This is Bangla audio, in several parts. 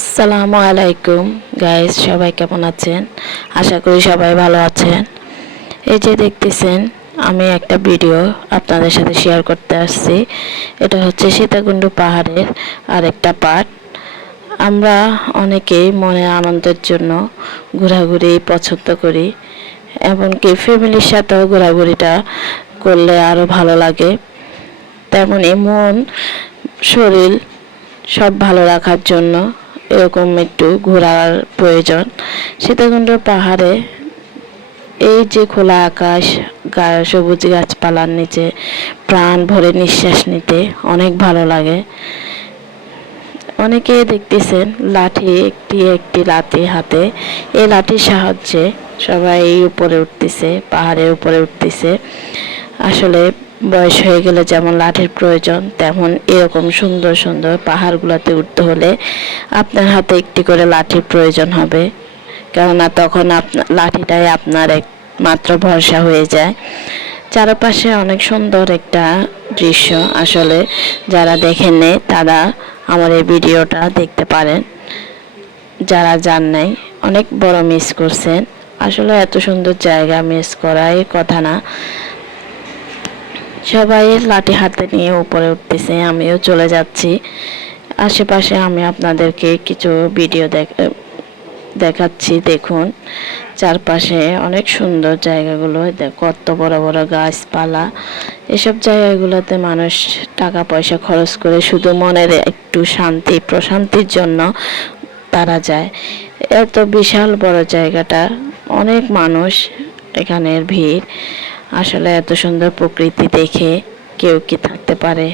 আসসালামু আলাইকুম গাইস, সবাই কেমন আছেন? আশা করি সবাই ভালো আছেন। এই যে দেখতেছেন, আমি একটা ভিডিও আপনাদের সাথে শেয়ার করতে আসছি। এটা হচ্ছে সীতাকুণ্ড পাহাড়ের আরেকটা পার্ট। আমরা অনেকেই মনে আনন্দের জন্য ঘোরাঘুরি পছন্দ করি, এমনকি ফ্যামিলির সাথেও ঘোরাঘুরিটা করলে আরও ভালো লাগে। তেমনই মন, শরীর সব ভালো রাখার জন্য এরকম একটু ঘোরার প্রয়োজন। সীতাকুণ্ড পাহাড়ে এই যে খোলা আকাশ, সবুজ গাছপালার নিচে প্রাণ ভরে নিঃশ্বাস নিতে অনেক ভালো লাগে। অনেকে দেখতেছেন একটি লাঠি হাতে, এই লাঠির সাহায্যে সবাই উপরে উঠতেছে, পাহাড়ের উপরে উঠতেছে। আসলে বয়স হয়ে গেলে যেমন লাঠির প্রয়োজন, তেমন এরকম সুন্দর সুন্দর পাহাড়গুলোতে উঠতে হলে আপনার হাতে একটি করে লাঠির প্রয়োজন হবে, কেননা তখন লাঠিটাই আপনার একমাত্র ভরসা হয়ে যায়। চারপাশে অনেক সুন্দর একটা দৃশ্য। আসলে যারা দেখেননি তারা আমার এই ভিডিওটা দেখতে পারেন, যারা যান নাই অনেক বড় মিস করছেন। আসলে এত সুন্দর জায়গা মিস করাই কথা না। সবাই লাঠি হাতে নিয়ে উপরে উঠতেছে, আমিও চলে যাচ্ছি। আশেপাশে আমি আপনাদেরকে কিছু ভিডিও দেখাচ্ছি। দেখুন চারপাশে অনেক সুন্দর জায়গাগুলো, কত বড় বড় গাছপালা। এসব জায়গাগুলোতে মানুষ টাকা পয়সা খরচ করে শুধু মনের একটু শান্তি প্রশান্তির জন্য তারা যায়। এত বিশাল বড় জায়গাটা, অনেক মানুষ এখানের ভিড়। আসলে এত সুন্দর প্রকৃতি দেখে কেউ কি থাকতে পারে?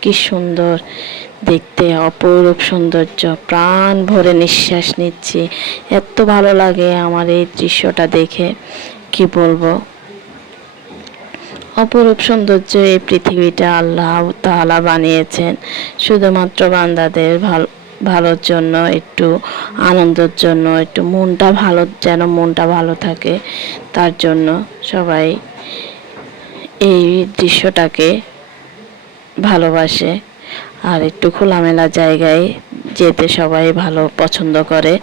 কি সুন্দর দেখতে, অপরূপ সৌন্দর্য, প্রাণ ভরে নিঃশ্বাস নিচ্ছি। এত ভালো লাগে আমার এই দৃশ্যটা দেখে, কি বলবো। অপরূপ সৌন্দর্য এই পৃথিবীটা আল্লাহ তাআলা বানিয়েছেন শুধুমাত্র বান্দাদের ভালোর জন্য, একটু আনন্দের জন্য, একটু মনটা ভালো থাকে তার জন্য সবাই এই দৃশ্যটাকে ভালোবাসে। আর একটু খোলামেলা জায়গায় যেতে সবাই ভালো পছন্দ করে।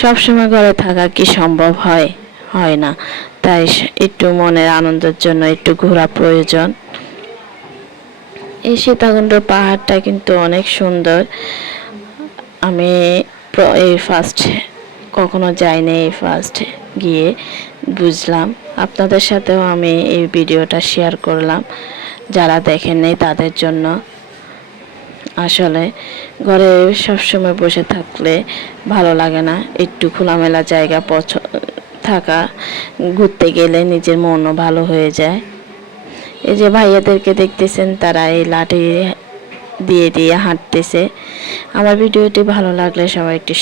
সবসময় ঘরে থাকা কি সম্ভব হয়? হয় না। তাই একটু মনের আনন্দের জন্য একটু ঘোরা প্রয়োজন। এই সীতাকুণ্ড পাহাড়টা কিন্তু অনেক সুন্দর। আমি এই ফার্স্ট কখনো যাইনি, এই ফার্স্ট গিয়ে বুঝলাম। আপনাদের সাথেও আমি এই ভিডিওটা শেয়ার করলাম, যারা দেখেননি তাদের জন্য। আসলে ঘরে সবসময় বসে থাকলে ভালো লাগে না, একটু খোলামেলা জায়গা থাকা, ঘুরতে গেলে নিজের মনও ভালো হয়ে যায়। এই যে ভাইয়াদেরকে দেখতেছেন, তারা এই লাঠি দিয়ে দিয়ে হাঁটতেছে। আমার ভিডিওটি ভালো লাগলে সবাই একটু